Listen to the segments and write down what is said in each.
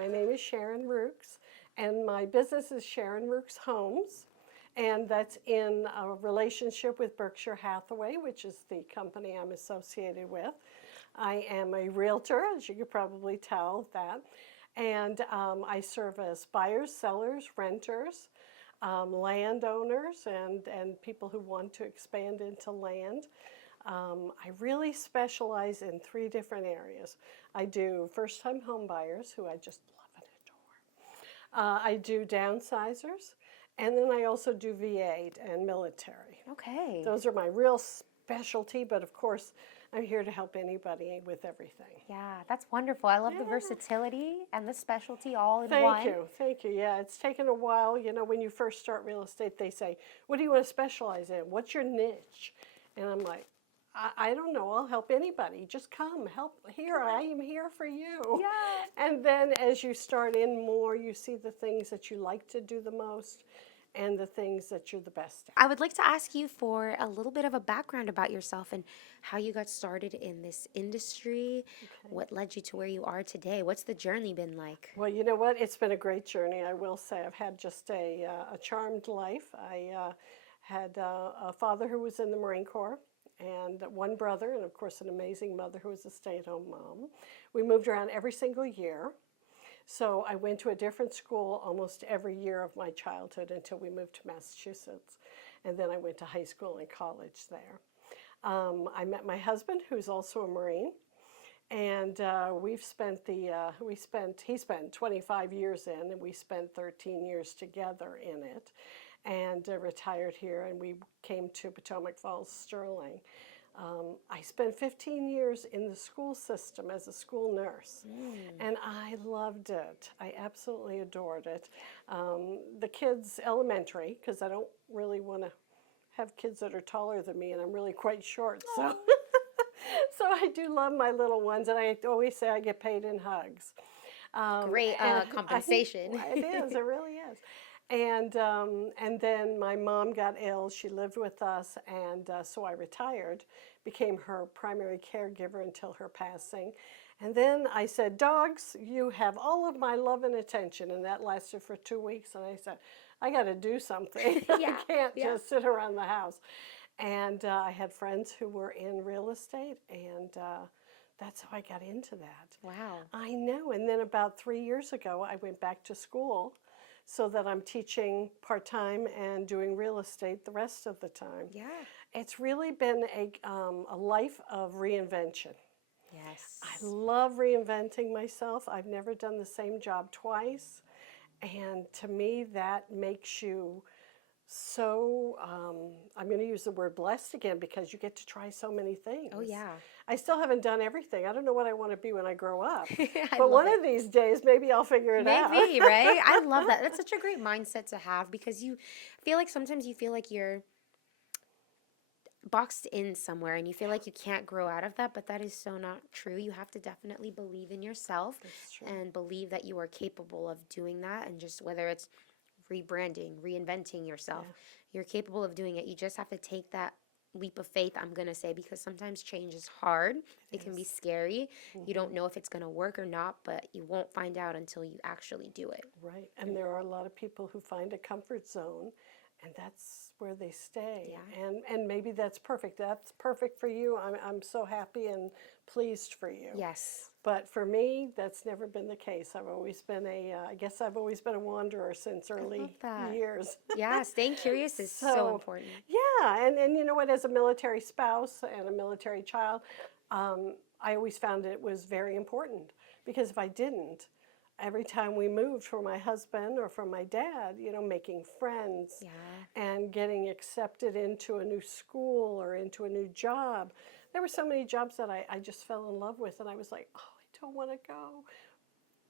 my name is Sharon Rukes, and my business is Sharon Rukes Homes, and that's in a relationship with Berkshire Hathaway, which is the company I'm associated with. I am a realtor, as you could probably tell that, and I serve as buyers, sellers, renters, landowners, and people who want to expand into land. I really specialize in 3 different areas. I do first-time home buyers, who I just love and adore. I do downsizers, and then I also do VA and military. Okay. Those are my real specialty, but of course, I'm here to help anybody with everything. Yeah, that's wonderful. I love the versatility and the specialty all in one. Thank you, thank you. Yeah, it's taken a while. You know, when you first start real estate, they say, what do you want to specialize in? What's your niche? And I'm like, I don't know, I'll help anybody. Just come, help here. I am here for you. Yeah. And then as you start in more, you see the things that you like to do the most and the things that you're the best at. I would like to ask you for a little bit of a background about yourself and how you got started in this industry. Okay. What led you to where you are today? What's the journey been like? Well, you know what? It's been a great journey, I will say. I've had just a charmed life. I had a father who was in the Marine Corps, and 1 brother, and of course an amazing mother who was a stay-at-home mom. We moved around every single year. So I went to a different school almost every year of my childhood until we moved to Massachusetts. And then I went to high school and college there. I met my husband, who's also a Marine. And he spent 25 years in, and we spent 13 years together in it. And retired here, and we came to Potomac Falls, Sterling. I spent 15 years in the school system as a school nurse, and I loved it. I absolutely adored it. The kids, elementary, because I don't really want to have kids that are taller than me, and I'm really quite short, so so I do love my little ones, and I always say I get paid in hugs. Great compensation. It is, it really is. And then my mom got ill. She lived with us, and so I retired, became her primary caregiver until her passing. And then I said, dogs, you have all of my love and attention, and that lasted for 2 weeks. And I said, I got to do something. Yeah, I can't just sit around the house. And I had friends who were in real estate, and that's how I got into that. Wow. I know. And then about 3 years ago, I went back to school, so that I'm teaching part-time and doing real estate the rest of the time. Yeah. It's really been a life of reinvention. Yes. I love reinventing myself. I've never done the same job twice. And to me, that makes you so, I'm going to use the word blessed again, because you get to try so many things. Oh, yeah. I still haven't done everything. I don't know what I want to be when I grow up. I But love one it. of these days, maybe I'll figure it out. Maybe, right? I love that. That's such a great mindset to have, because you feel like sometimes you feel like you're boxed in somewhere and you feel like you can't grow out of that, but that is so not true. You have to definitely believe in yourself and believe that you are capable of doing that, and just whether it's rebranding, reinventing yourself, you're capable of doing it. You just have to take that leap of faith, I'm going to say, because sometimes change is hard. It can be scary. You don't know if it's going to work or not, but you won't find out until you actually do it. Right. And there are a lot of people who find a comfort zone, and that's where they stay. Yeah. And maybe that's perfect. That's perfect for you. I'm so happy and pleased for you. Yes. But for me, that's never been the case. I've always been I guess I've always been a wanderer since early years. Yeah, staying curious is so important. Yeah, and you know what, as a military spouse and a military child, I always found it was very important, because if I didn't, every time we moved for my husband or for my dad, you know, making friends and getting accepted into a new school or into a new job. There were so many jobs that I just fell in love with, and I was like, oh, I don't want to go.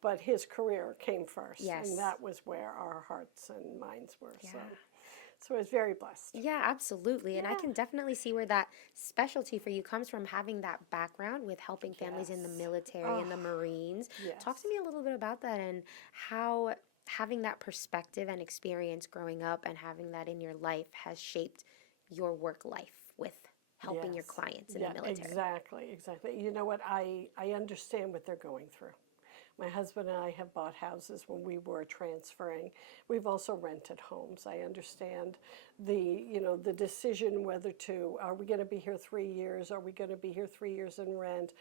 But his career came first, and that was where our hearts and minds were. So I was very blessed. Yeah, absolutely. And I can definitely see where that specialty for you comes from, having that background with helping families in the military and the Marines. Talk to me a little bit about that, and how having that perspective and experience growing up and having that in your life has shaped your work life with helping your clients in the military. Exactly. You know what, I understand what they're going through. My husband and I have bought houses when we were transferring. We've also rented homes. I understand the decision whether to, are we going to be here 3 years? Are we going to be here 3 years and rent?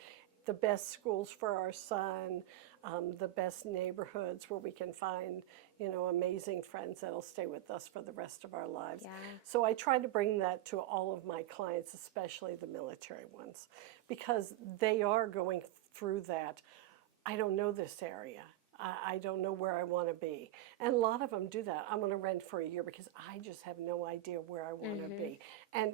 The best schools for our son, the best neighborhoods where we can find, amazing friends that'll stay with us for the rest of our lives. Yeah. So I try to bring that to all of my clients, especially the military ones, because they are going through that. I don't know this area. I don't know where I want to be. And a lot of them do that. I'm going to rent for a year because I just have no idea where I want to be. And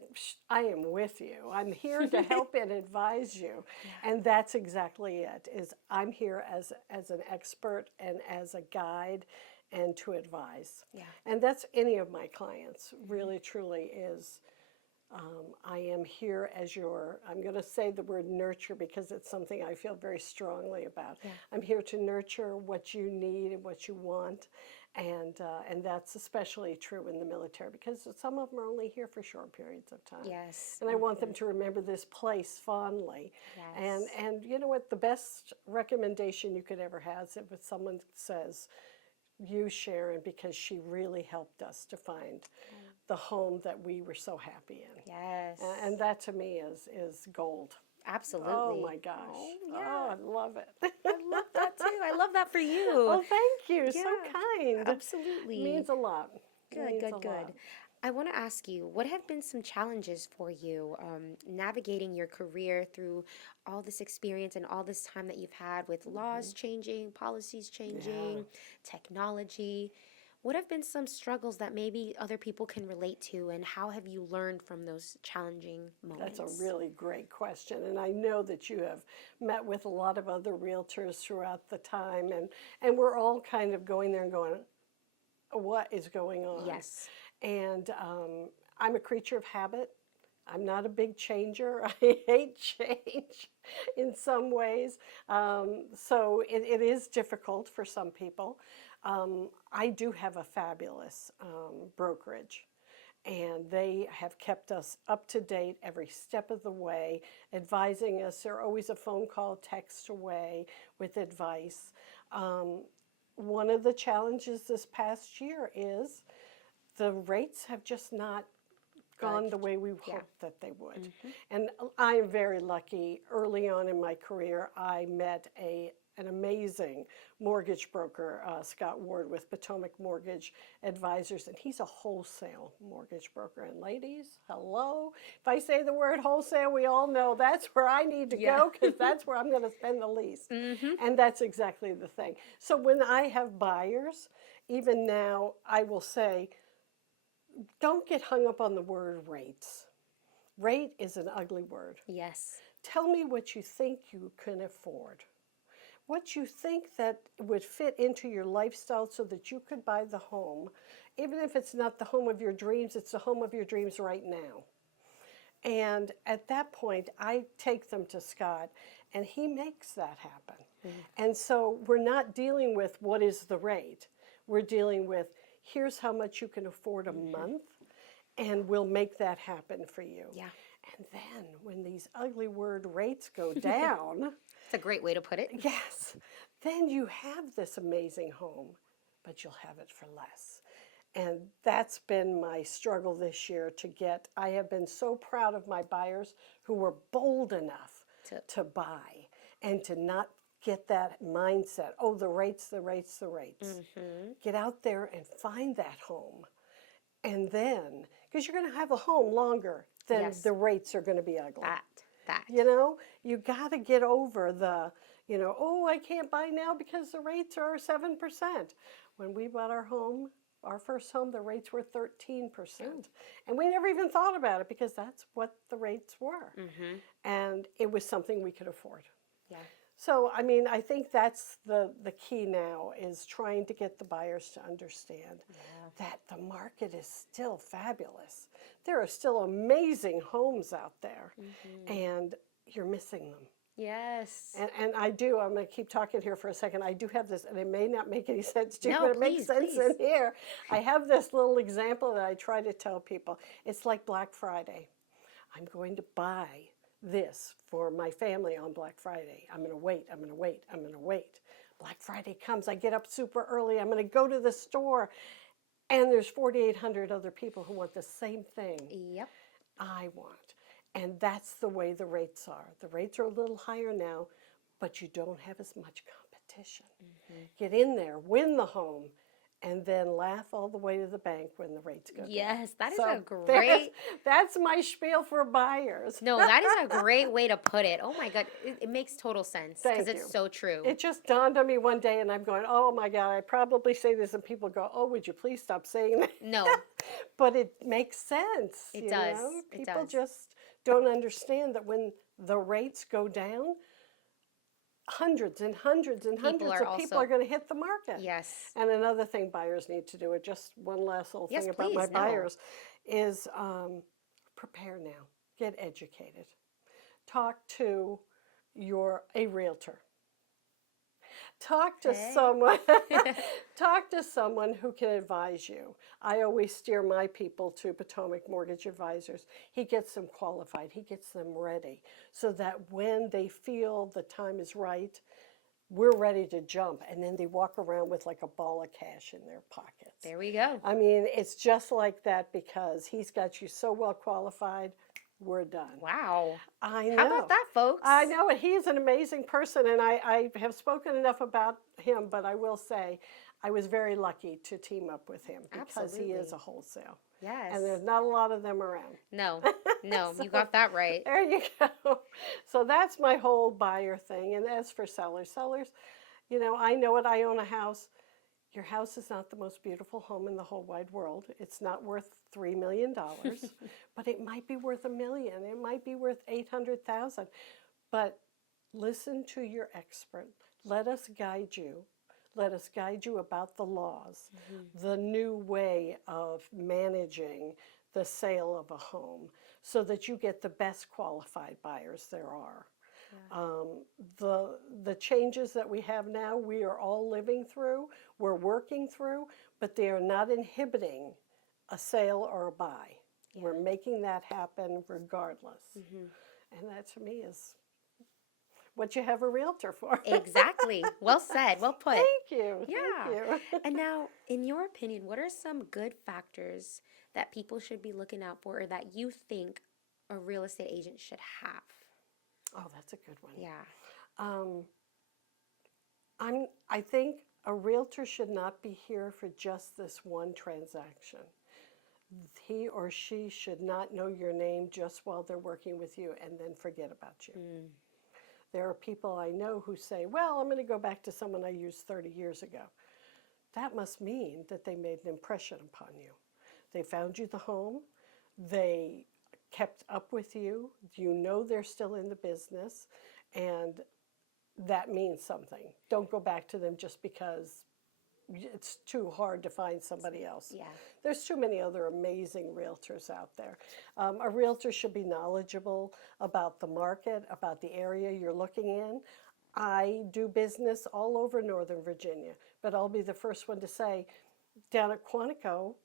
I am with you. I'm here to help and advise you. And that's exactly it, is I'm here as an expert and as a guide and to advise. Yeah. And that's any of my clients, really, truly is. I am here as I'm going to say the word nurture because it's something I feel very strongly about. Yeah. I'm here to nurture what you need and what you want. And that's especially true in the military because some of them are only here for short periods of time. Yes. And I want them to remember this place fondly. Yes. And you know what? The best recommendation you could ever have is if someone says, use Sharon because she really helped us to find the home that we were so happy in. Yes. And that to me is gold. Absolutely. Oh my gosh. Oh, yeah. Oh, I love it. I love that too. I love that for you. Oh, thank you. So Yeah, kind. absolutely. Means a lot. Good, Means good, a good. lot. I want to ask you, what have been some challenges for you navigating your career through all this experience and all this time that you've had with laws changing, policies changing, technology? What have been some struggles that maybe other people can relate to, and how have you learned from those challenging moments? That's a really great question. And I know that you have met with a lot of other realtors throughout the time, and we're all kind of going there and going, what is going on? Yes. And I'm a creature of habit. I'm not a big changer. I hate change in some ways. So it is difficult for some people. I do have a fabulous brokerage, and they have kept us up to date every step of the way, advising us. They're always a phone call, text away with advice. One of the challenges this past year is the rates have just not gone the way we hoped that they would. And I am very lucky. Early on in my career, I met an amazing mortgage broker, Scott Ward with Potomac Mortgage Advisors, and he's a wholesale mortgage broker. And ladies, hello. If I say the word wholesale, we all know that's where I need to go because that's where I'm going to spend the least. And that's exactly the thing. So when I have buyers, even now, I will say, don't get hung up on the word rates. Rate is an ugly word. Yes. Tell me what you think you can afford. What you think that would fit into your lifestyle so that you could buy the home. Even if it's not the home of your dreams, it's the home of your dreams right now. And at that point, I take them to Scott, and he makes that happen. And so we're not dealing with what is the rate. We're dealing with here's how much you can afford a month, and we'll make that happen for you. Yeah. And then when these ugly word rates go down, It's a great way to put it. yes, then you have this amazing home, but you'll have it for less. And that's been my struggle this year to get. I have been so proud of my buyers who were bold enough to buy and to not get that mindset, oh, the rates, the rates, the rates. Get out there and find that home. And then, because you're going to have a home longer than the rates are going to be ugly. That. You got to get over the, oh, I can't buy now because the rates are 7%. When we bought our home, our first home, the rates were 13%. And we never even thought about it because that's what the rates were. And it was something we could afford. Yeah. So, I mean, I think that's the key now is trying to get the buyers to understand that the market is still fabulous. There are still amazing homes out there, and you're missing them. Yes. And I'm going to keep talking here for a second. I do have this, and it may not make any sense to you, No, but it makes sense please. in here. I have this little example that I try to tell people. It's like Black Friday. I'm going to buy this for my family on Black Friday. I'm going to wait, I'm going to wait, I'm going to wait. Black Friday comes, I get up super early, I'm going to go to the store, and there's 4,800 other people who want the same thing Yep. I want. And that's the way the rates are. The rates are a little higher now, but you don't have as much competition. Get in there, win the home, and then laugh all the way to the bank when the rates go down. Yes, that is So a great. that's my spiel for buyers. No, that is a great way to put it. Oh my God, it makes total sense because Thank it's you. so true. It just dawned on me one day, and I'm going, oh my God, I probably say this, and people go, oh, would you please stop saying that? No, But it makes sense. It does. It People does. just don't understand that when the rates go down, hundreds and hundreds and hundreds are of people also- are going to hit the market. yes, And another thing buyers need to do, and just one last little Yes, thing about my please, no. buyers, is prepare now. Get educated. Talk to a realtor. Talk to Okay. someone. Talk to someone who can advise you. I always steer my people to Potomac Mortgage Advisors. He gets them qualified. He gets them ready so that when they feel the time is right, we're ready to jump. And then they walk around with like a ball of cash in their pockets. there we go. I mean, it's just like that because he's got you so well qualified. We're done. Wow. I know. How about that, folks? I know, and he's an amazing person, and I have spoken enough about him, but I will say I was very lucky to team up with him because he is Absolutely. a wholesale. Yes. And there's not a lot of them around. No, So, you got that right. There you go. So that's my whole buyer thing. And as for sellers, I know it. I own a house. Your house is not the most beautiful home in the whole wide world. It's not worth $3 million, but it might be worth $1 million. It might be worth 800,000. But listen to your expert. Let us guide you. Let us guide you about the laws, the new way of managing the sale of a home so that you get the best qualified buyers there are. The changes that we have now, we are all living through, we're working through, but they are not inhibiting a sale or a buy. We're making that happen regardless. And that to me is what you have a realtor for. Exactly. Well said. Well put. Thank you. Yeah. Thank you. And now, in your opinion, what are some good factors that people should be looking out for or that you think a real estate agent should have? Oh, that's a good one. Yeah. I think a realtor should not be here for just this one transaction. He or she should not know your name just while they're working with you and then forget about you. There are people I know who say, well, I'm going to go back to someone I used 30 years ago. That must mean that they made an impression upon you. They found you the home. They kept up with you. You know they're still in the business, and that means something. Don't go back to them just because it's too hard to find somebody else. Yeah. There's too many other amazing realtors out there. A realtor should be knowledgeable about the market, about the area you're looking in. I do business all over Northern Virginia, but I'll be the first one to say, down at Quantico,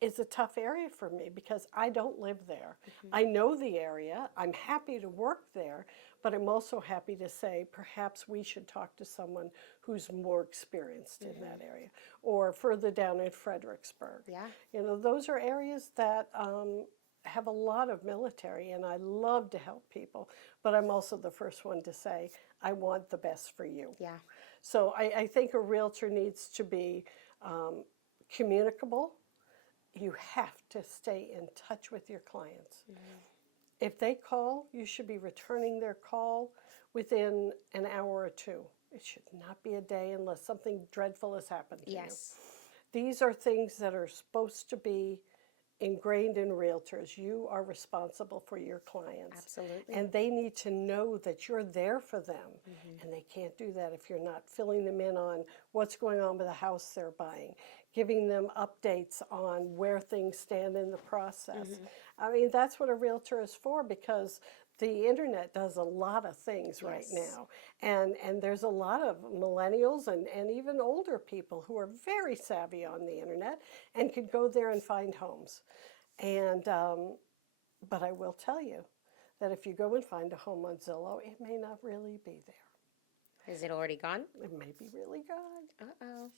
is a tough area for me because I don't live there. I know the area. I'm happy to work there, but I'm also happy to say perhaps we should talk to someone who's more experienced in that area, or further down in Fredericksburg. Yeah. Those are areas that have a lot of military, and I love to help people, but I'm also the first one to say, I want the best for you. Yeah. So I think a realtor needs to be communicable. You have to stay in touch with your clients. If they call, you should be returning their call within an hour or two. It should not be a day unless something dreadful has happened to you. Yes. These are things that are supposed to be ingrained in realtors. You are responsible for your clients. Absolutely. And they need to know that you're there for them. And they can't do that if you're not filling them in on what's going on with the house they're buying, giving them updates on where things stand in the process. I mean, that's what a realtor is for, because the internet does a lot of things right now. And there's a lot of millennials and even older people who are very savvy on the internet and could go there and find homes. And but I will tell you that if you go and find a home on Zillow, it may not really be there. Is it already gone? It may be really good. Uh-oh.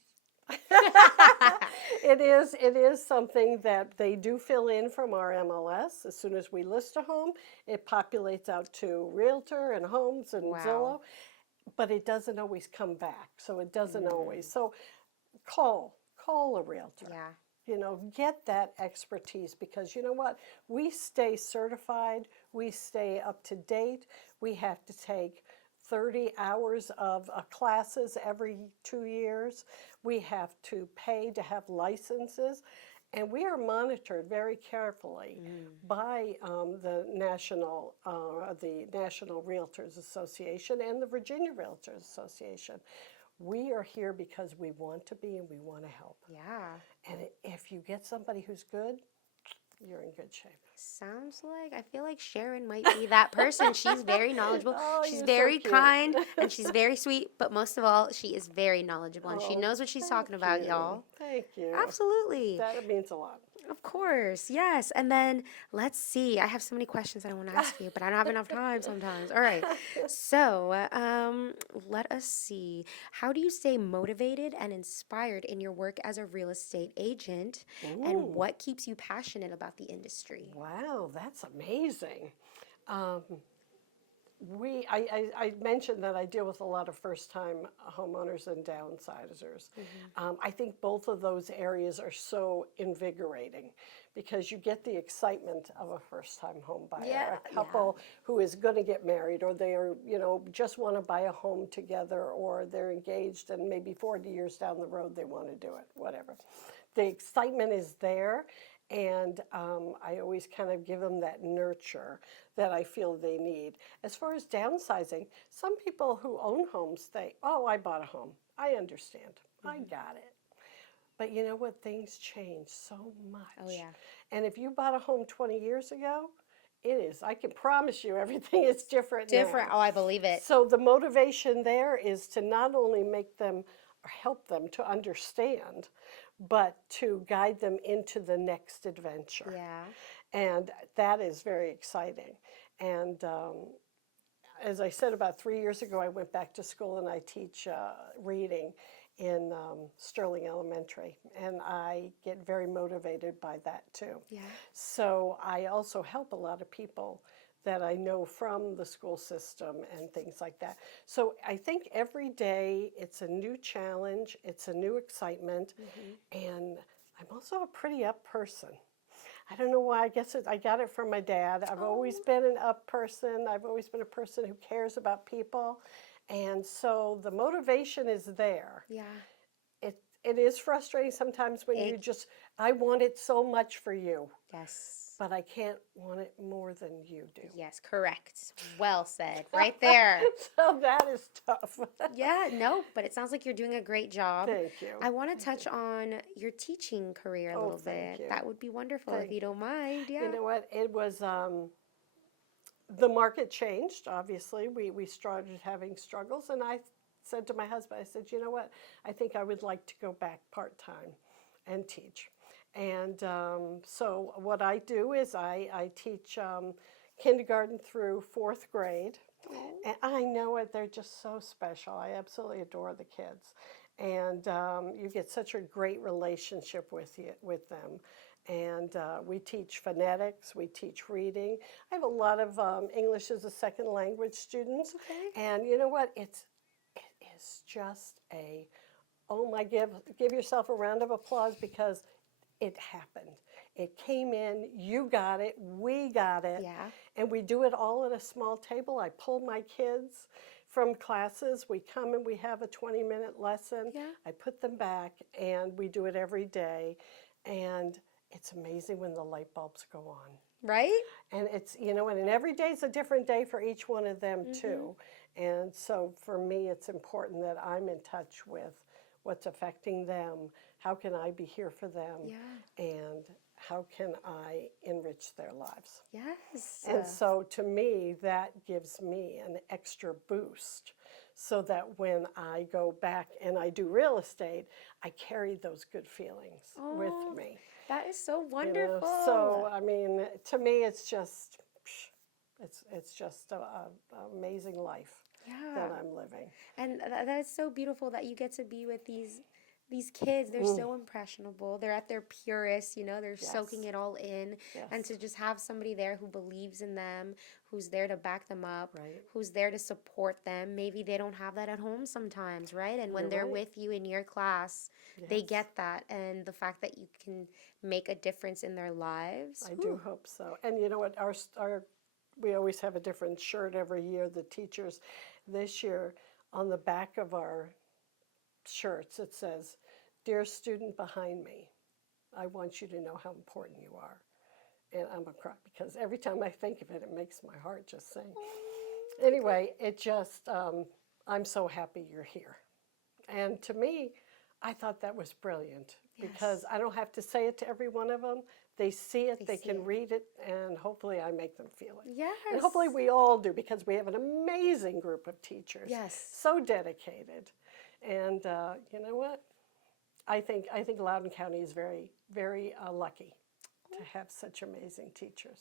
It is something that they do fill in from our MLS. As soon as we list a home, it populates out to Realtor and Homes and Wow. Zillow, but it doesn't always come back. So it doesn't always. So call a realtor. Yeah. You know, get that expertise, because you know what? We stay certified, we stay up to date. We have to take 30 hours of classes every 2 years. We have to pay to have licenses. And we are monitored very carefully by the National Realtors Association and the Virginia Realtors Association. We are here because we want to be and we want to help. Yeah. And if you get somebody who's good, you're in good shape. Sounds like, I feel like Sharon might be that person. She's very knowledgeable. Oh, She's you're so very cute. kind, and she's very sweet, but most of all, she is very knowledgeable, and she Oh, knows what she's thank talking about, you. y'all. Thank you. Absolutely. That means a lot. Of course, yes. And then let's see. I have so many questions I want to ask you, but I don't have enough time sometimes. All right. So let us see. How do you stay motivated and inspired in your work as a real estate agent? And what keeps you passionate about the industry? Wow, that's amazing. I mentioned that I deal with a lot of first-time homeowners and downsizers. I think both of those areas are so invigorating, because you get the excitement of a first-time home buyer, a couple who is going to get married, or they are, just want to buy a home together, or they're engaged and maybe 40 years down the road they want to do it, whatever. The excitement is there. And I always kind of give them that nurture that I feel they need. As far as downsizing, some people who own homes say, oh, I bought a home. I understand. I got it. But you know what? Things change so much. Oh, yeah. And if you bought a home 20 years ago, it is. I can promise you everything is different now. Oh, I believe it. So the motivation there is to not only make them or help them to understand, but to guide them into the next adventure. Yeah. And that is very exciting. And as I said, about 3 years ago, I went back to school and I teach reading in Sterling Elementary. And I get very motivated by that too. Yeah. So I also help a lot of people that I know from the school system and things like that. So I think every day it's a new challenge, it's a new excitement, and I'm also a pretty up person. I don't know why, I guess I got it from my dad. I've always been an up person. I've always been a person who cares about people. And so the motivation is there. Yeah. It is frustrating sometimes when I want it so much for you. Yes. But I can't want it more than you do. Yes, correct. Well said. Right there. So that is tough. Yeah, no, but it sounds like you're doing a great job. Thank you. I want to touch on your teaching career a little thank bit. you. That would be wonderful if you don't mind. Yeah. You know what? It was, the market changed, obviously. We started having struggles, and I said to my husband, I said, you know what? I think I would like to go back part-time and teach. And so what I do is I teach kindergarten through 4th grade. And I know it, they're just so special. I absolutely adore the kids. And you get such a great relationship with them. And we teach phonetics, we teach reading. I have a lot of English as a second language students. Okay. And you know what? It is just give yourself a round of applause, because it happened. It came in, you got it, we got it. Yeah. And we do it all at a small table. I pull my kids from classes. We come and we have a 20-minute lesson. Yeah. I put them back, and we do it every day. And it's amazing when the light bulbs go on. Right? And it's, and every day is a different day for each one of them too. And so for me, it's important that I'm in touch with what's affecting them. How can I be here for them? Yeah. And how can I enrich their lives? Yes. And so to me, that gives me an extra boost, so that when I go back and I do real estate, I carry those good feelings with me. That is so wonderful. So, I mean, to me, it's just an amazing life. Yeah. I'm living. And that is so beautiful that you get to be with these kids. They're so impressionable. They're at their purest, they're soaking Yes. it all in. And Yes. to just have somebody there who believes in them, who's there to back them up, Right. who's there to support them. Maybe they don't have that at home sometimes, right? And when You're they're right. with you in your class, they Yes. get that. And the fact that you can make a difference in their lives. I do hope so. And you know what? Our we always have a different shirt every year. The teachers, this year, on the back of our shirts, it says, "Dear student behind me, I want you to know how important you are." And I'm a cry because every time I think of it, it makes my heart just sing. Anyway, it just, I'm so happy you're here. And to me, I thought that was brilliant because I don't have to say it to every one of them. They see it, they see can it. read it, and hopefully I make them feel it. Yes. And hopefully we all do because we have an amazing group of teachers. Yes. So dedicated. And you know what? I think Loudoun County is very, very lucky to have such amazing teachers.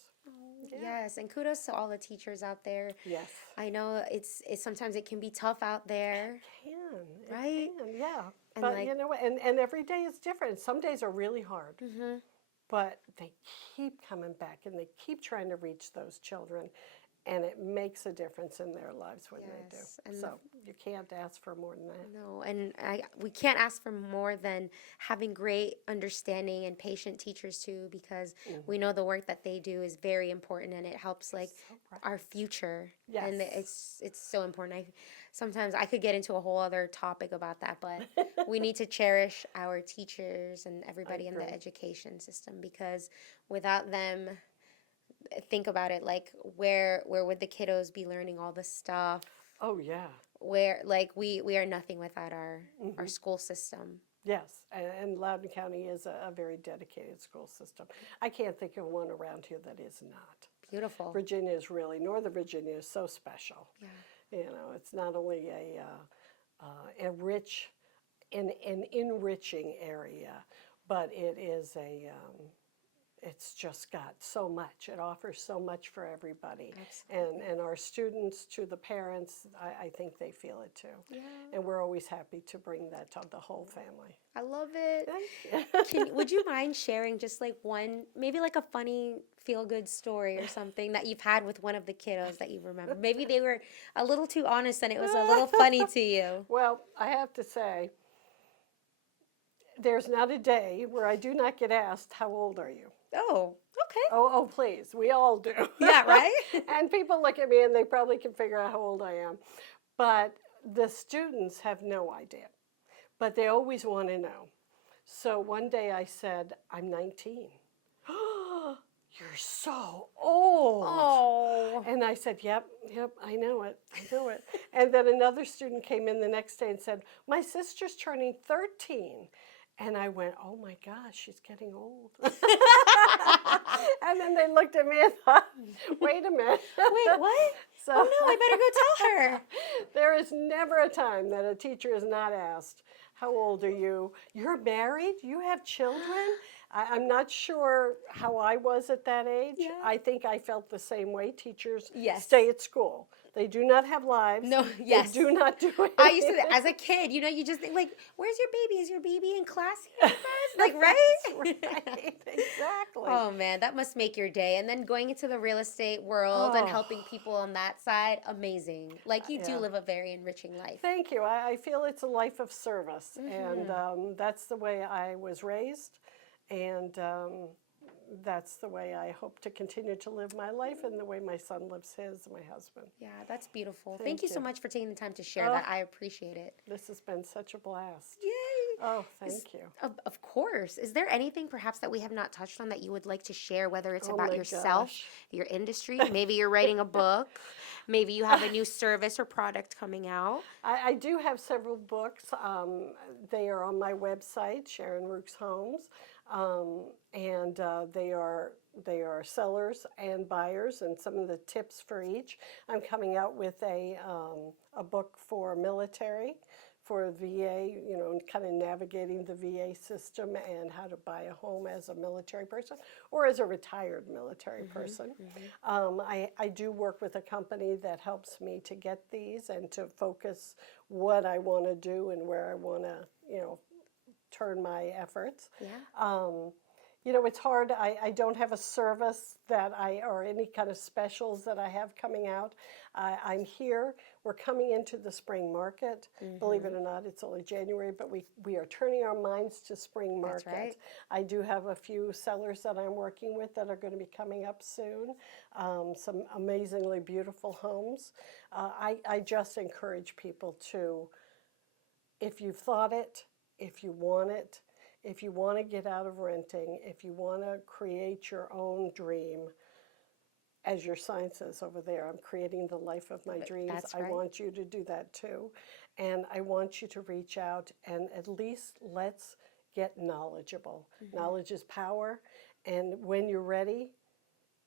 Yes, and kudos to all the teachers out there. Yes. I know it's sometimes it can be tough out there, It right? can, yeah. And But like, you know what? And every day is different. Some days are really hard. But they keep coming back and they keep trying to reach those children, and it makes a difference in their lives when they do. Yes, and So you can't ask for more than that. no, and we can't ask for more than having great understanding and patient teachers too, because we know the work that they do is very important and it helps like So right. our future. Yes. And it's so important. Sometimes I could get into a whole other topic about that, but we need to cherish our teachers and everybody in the agree. education system, because without them, think about it, like where would the kiddos be learning all this stuff? Oh, yeah. Where like we are nothing without our school system. Yes. And Loudoun County is a very dedicated school system. I can't think of one around here that is not. Beautiful. Virginia is really, Northern Virginia is so special. Yeah. You know, it's not only a rich, an enriching area, but it is it's just got so much. It offers so much for everybody. And our students to the parents, I think they feel it too. Yeah. And we're always happy to bring that to the whole family. I love it. Thank you. Would you mind sharing just like one, maybe like a funny feel-good story or something that you've had with one of the kiddos that you remember? Maybe they were a little too honest and it was a little funny to you. Well, I have to say, there's not a day where I do not get asked, "How old are you?" Oh, okay. Oh, please. We all do. Yeah, right? And people look at me and they probably can figure out how old I am. But the students have no idea. But they always want to know. So one day I said, "I'm 19. You're so old. Oh. And I said, yep, I know it. And then another student came in the next day and said, "My sister's turning 13. And I went, "Oh my gosh, she's getting old." And then they looked at me and thought, "Wait a minute." Wait, what? So, Oh no, I better go tell her. There is never a time that a teacher is not asked, "How old are you? You're married? You have children?" I'm not sure how I was at that age. Yeah. I think I felt the same way. Teachers Yes. stay at school. They do not have lives. No, yes. They do not do anything. I used to, as a kid, you just think like, "Where's your baby? Is your baby in class here?" Like, right? Right, exactly. Oh man, that must make your day. And then going into the real estate world and helping people on that side, amazing. Like you do Yeah. live a very enriching life. Thank you. I feel it's a life of service, and that's the way I was raised, and that's the way I hope to continue to live my life, and the way my son lives his, my husband. Yeah, that's beautiful. Thank Thank you so you. much for taking the time to share that. I appreciate it. This has been such a blast. Yay! Oh, thank you. Of course. Is there anything perhaps that we have not touched on that you would like to share, whether it's Oh about my yourself, gosh. your industry, maybe you're writing a book, maybe you have a new service or product coming out? I do have several books. They are on my website, Sharon Rukes Homes, and they are sellers and buyers, and some of the tips for each. I'm coming out with a book for military, for VA, and kind of navigating the VA system and how to buy a home as a military person or as a retired military person. I do work with a company that helps me to get these and to focus what I want to do and where I want to, turn my efforts. Yeah. It's hard. I don't have a service or any kind of specials that I have coming out. I'm here. We're coming into the spring market. Believe it or not, it's only January, but we are turning our minds to spring market. That's right. I do have a few sellers that I'm working with that are going to be coming up soon. Some amazingly beautiful homes. I just encourage people to, if you've thought it, if you want it, if you want to get out of renting, if you want to create your own dream, as your sign says over there, I'm creating the life of my dreams. That's right. I want you to do that too. And I want you to reach out and at least let's get knowledgeable. Knowledge is power. And when you're ready,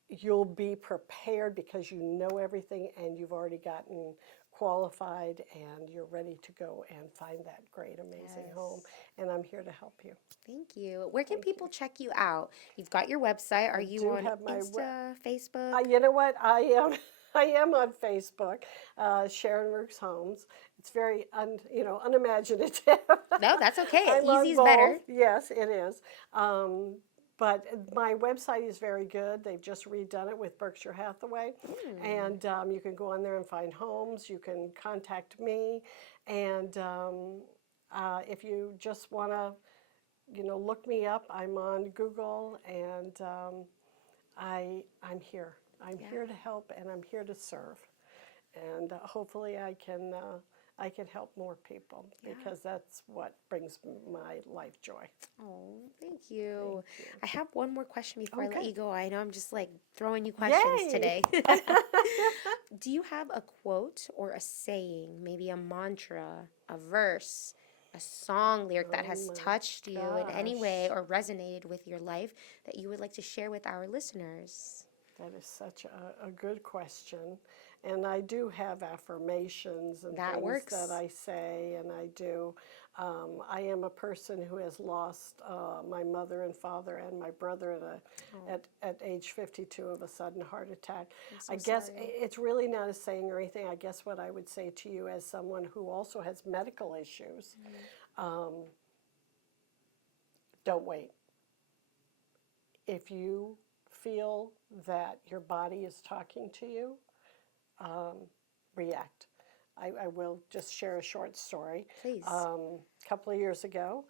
you'll be prepared because you know everything and you've already gotten qualified and you're ready to go and find that great, amazing home. And I'm here to help you. Thank you. Where can people check you out? You've got your website. Are you on Insta, Facebook? You know what? I am on Facebook, Sharon Rukes Homes. It's very unimaginative. No, that's okay. I'm Easy is on better. both. Yes, it is. But my website is very good. They've just redone it with Berkshire Hathaway. And you can go on there and find homes. You can contact me. And if you just want to, look me up, I'm on Google. And I'm here. I'm here to help and I'm here to serve. And hopefully I can help more people because that's what brings my life joy. Oh, thank you. I have one more question before I let Okay. you go. I know I'm just like throwing you questions Yay! today. Do you have a quote or a saying, maybe a mantra, a verse, a song lyric that has touched you in any way or resonated with your life that you would like to share with our listeners? That is such a good question. And I do have affirmations and That things works. that I say, and I do. I am a person who has lost my mother and father and my brother at age 52 of a sudden heart attack. I guess it's really not a saying or anything. I guess what I would say to you as someone who also has medical issues, don't wait. If you feel that your body is talking to you, react. I will just share a short story. Please. A couple of years ago,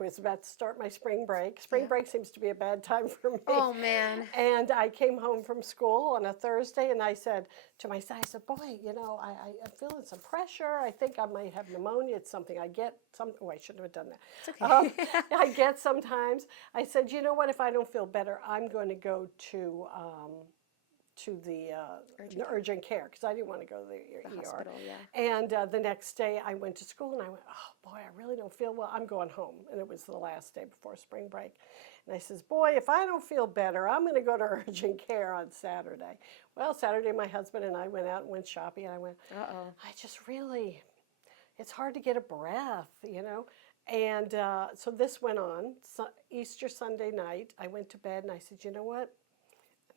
I was about to start my spring break. Spring break seems to be a bad time for me. Oh, man. And I came home from school on a Thursday, and I said to myself, I said, boy, I'm feeling some pressure. I think I might have pneumonia. It's something I get. I shouldn't have done that. It's okay. I get sometimes. I said, you know what, if I don't feel better, I'm going to go to the urgent care because I didn't want to go to the ER. Hospital, yeah. And the next day I went to school and I went, oh boy, I really don't feel well. I'm going home. And it was the last day before spring break. And I says, boy, if I don't feel better, I'm going to go to urgent care on Saturday. Well, Saturday my husband and I went out and went shopping and I went, I just really, it's hard to get a breath, And so this went on. Easter Sunday night, I went to bed and I said, you know what?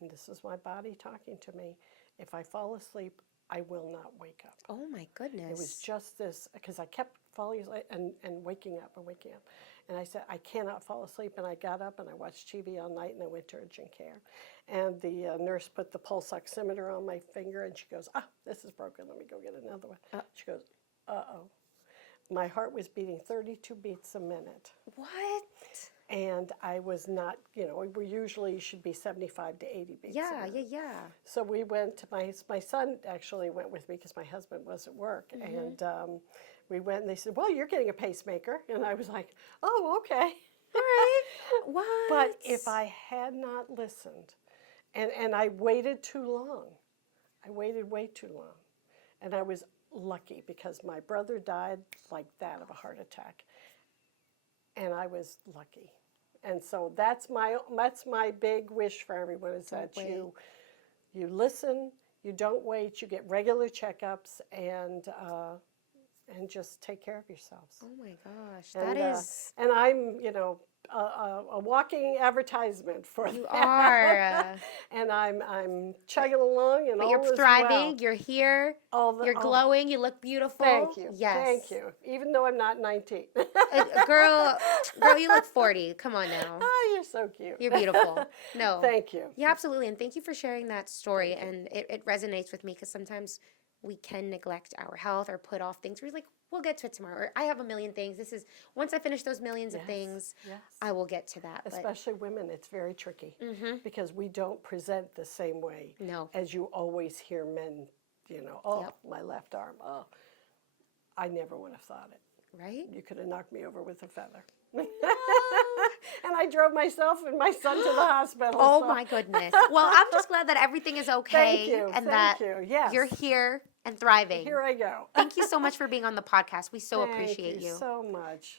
And this is my body talking to me. If I fall asleep, I will not wake up. Oh, my goodness. It was just this, because I kept falling asleep and waking up and waking up. And I said, I cannot fall asleep. And I got up and I watched TV all night and I went to urgent care. And the nurse put the pulse oximeter on my finger and she goes, this is broken. Let me go get another one. She goes, uh-oh. My heart was beating 32 beats a minute. What? And I was not, we usually should be 75 to 80 beats. Yeah. So we went to my son actually went with me because my husband was at work. And we went and they said, well, you're getting a pacemaker. And I was like, oh, okay. All right. What? But if I had not listened, and I waited too long. I waited way too long. And I was lucky because my brother died like that of a heart attack. And I was lucky. And so that's my big wish for everyone is that you listen, you don't wait, you get regular checkups, and and just take care of yourselves. Oh my gosh, And, that is. and I'm, a walking advertisement for You that. are. And I'm chugging along, and But all you're is thriving. well. You're here. All You're glowing. You look beautiful. Thank you. Yes. Thank you. Even though I'm not 19. Girl, you look 40. Come on now. Oh, you're so cute. You're beautiful. No. Thank you. Yeah, absolutely. And thank you for sharing that story. And it resonates with me because sometimes we can neglect our health or put off things. We're like, we'll get to it tomorrow. Or I have a million things. Once I finish those millions of things, Yes. I will get to that. Especially women, it's very tricky because we don't present the same way No. as you always hear men, my left arm, oh. I never would have thought it. Right? You could have knocked me over with a feather. And I drove myself and my son to the hospital. Oh so. my goodness. Well, I'm just glad that everything is okay. Thank you. And Thank that you. Yes. you're here and thriving. Here I go. Thank you so much for being on the podcast. We so Thank appreciate you so much.